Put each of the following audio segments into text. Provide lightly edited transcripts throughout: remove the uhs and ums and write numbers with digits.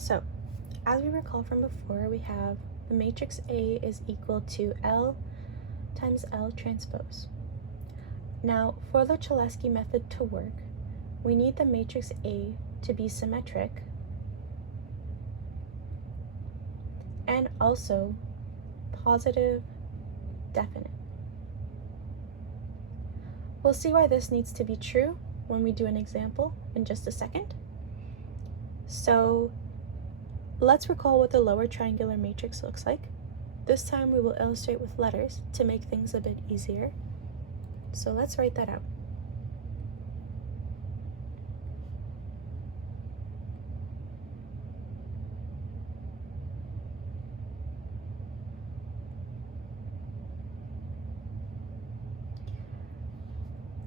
So, as we recall from before, we have the matrix A is equal to L times L transpose. Now, for the Cholesky method to work, we need the matrix A to be symmetric and also positive definite. We'll see why this needs to be true when we do an example in just a second. So let's recall what the lower triangular matrix looks like. This time we will illustrate with letters to make things a bit easier. So let's write that out.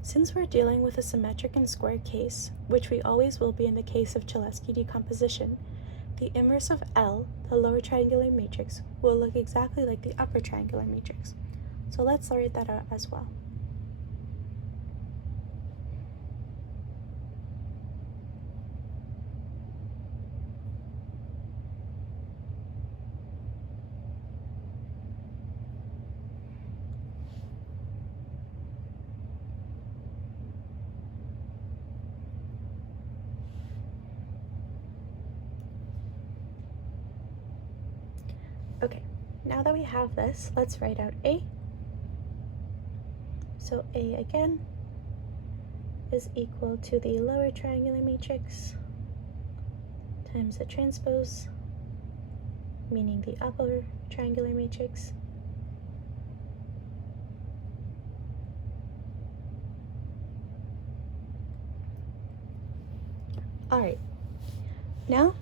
Since we're dealing with a symmetric and square case, which we always will be in the case of Cholesky decomposition, the inverse of L, the lower triangular matrix, will look exactly like the upper triangular matrix. So let's write that out as well. Okay, now that we have this, let's write out A. So A again is equal to the lower triangular matrix times the transpose, meaning the upper triangular matrix, Alright, now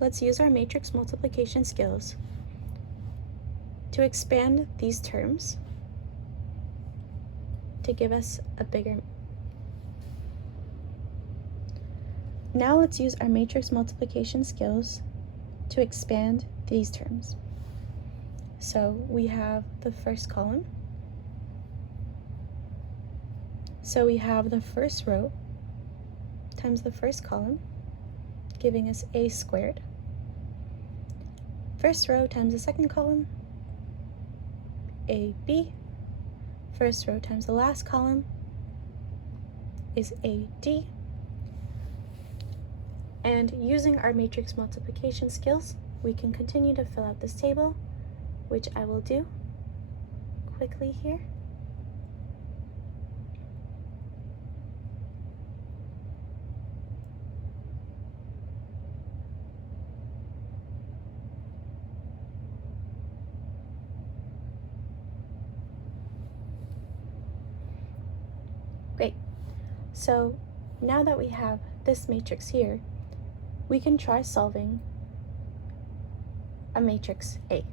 let's use our matrix multiplication skills to expand these terms to give us a bigger. Now let's use our matrix multiplication skills to expand these terms. So we have the first column. So we have the first row times the first column, giving us A squared. First row times the second column, AB. First row times the last column is AD. And using our matrix multiplication skills, we can continue to fill out this table, which I will do quickly here. Great. So now that we have this matrix here, we can try solving a matrix A.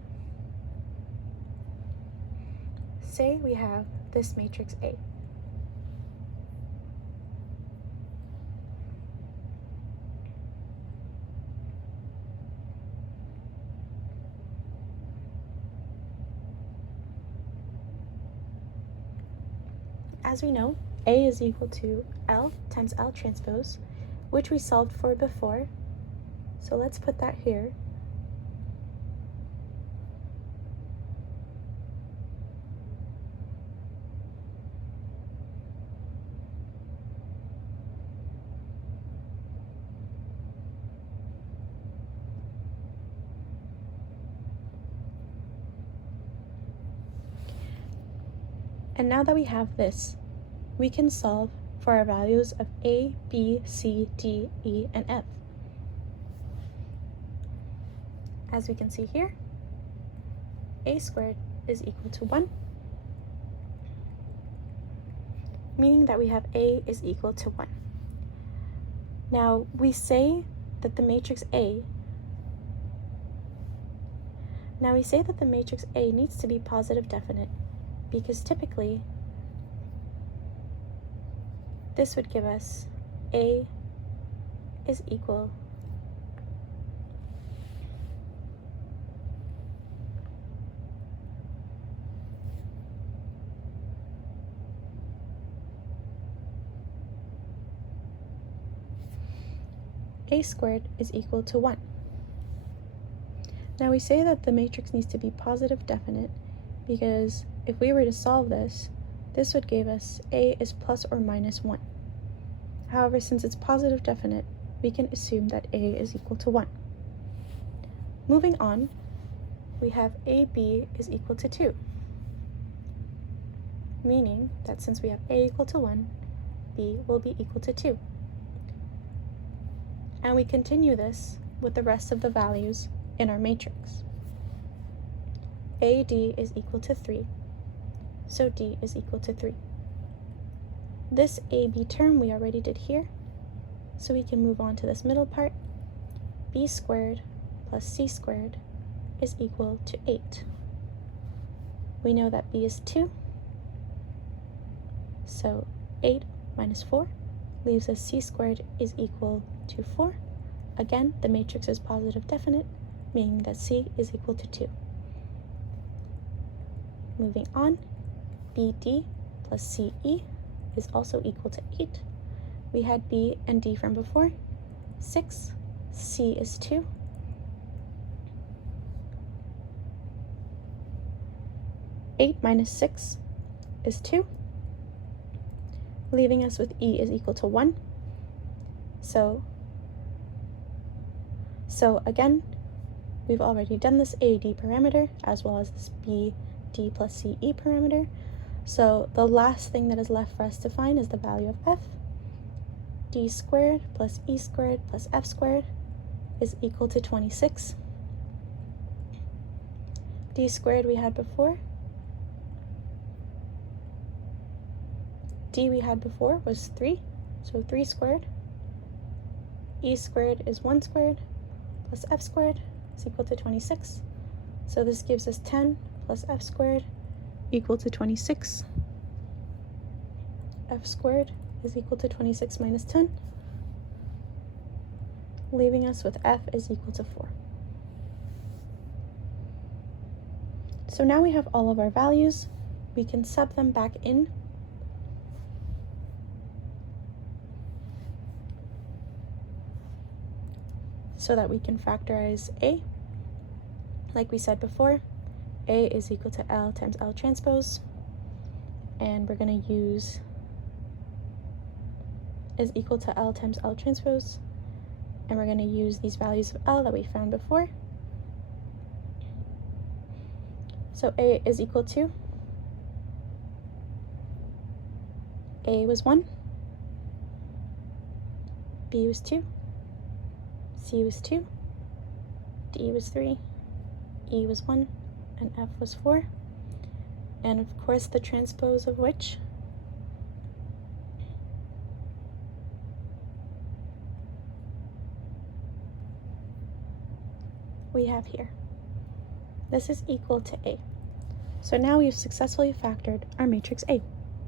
Say we have this matrix A. As we know, A is equal to L times L transpose, which we solved for before. So let's put that here. And now that we have this, we can solve for our values of A, B, C, D, E, and F. As we can see here, A squared is equal to 1, meaning that we have A is equal to 1. Now, we say that the matrix A needs to be positive definite, because typically this would give us A is equal A squared is equal to 1. Now we say that the matrix needs to be positive definite because if we were to solve this, this would give us A is plus or minus 1. However, since it's positive definite, we can assume that A is equal to 1. Moving on, we have AB is equal to 2, meaning that since we have A equal to 1, B will be equal to 2. And we continue this with the rest of the values in our matrix. AD is equal to 3, so D is equal to 3. This AB term we already did here, so we can move on to this middle part. B squared plus C squared is equal to 8. We know that B is 2, so 8 minus 4 leaves us C squared is equal to 4. Again, the matrix is positive definite, meaning that C is equal to 2. Moving on, BD plus CE is also equal to 8. We had B and D from before. 6, C is 2. Eight minus 6 is 2, leaving us with E is equal to 1. So again, we've already done this AD parameter as well as this BD plus CE parameter. So the last thing that is left for us to find is the value of F. D squared plus E squared plus F squared is equal to 26. D squared we had before. D we had before was 3, so 3 squared. E squared is 1 squared plus F squared is equal to 26. So this gives us 10 plus F squared equal to 26. F squared is equal to 26 minus 10, leaving us with F is equal to 4. So now we have all of our values. We can sub them back in. So that we can factorize A. Like we said before, A is equal to L times L transpose, and we're going to use is equal to L times L transpose, and we're going to use these values of L that we found before. So A is equal to, A was 1, B was 2, C was 2, D was 3, E was 1, and F was 4. And of course the transpose of which we have here. This is equal to A. So now we've successfully factored our matrix A.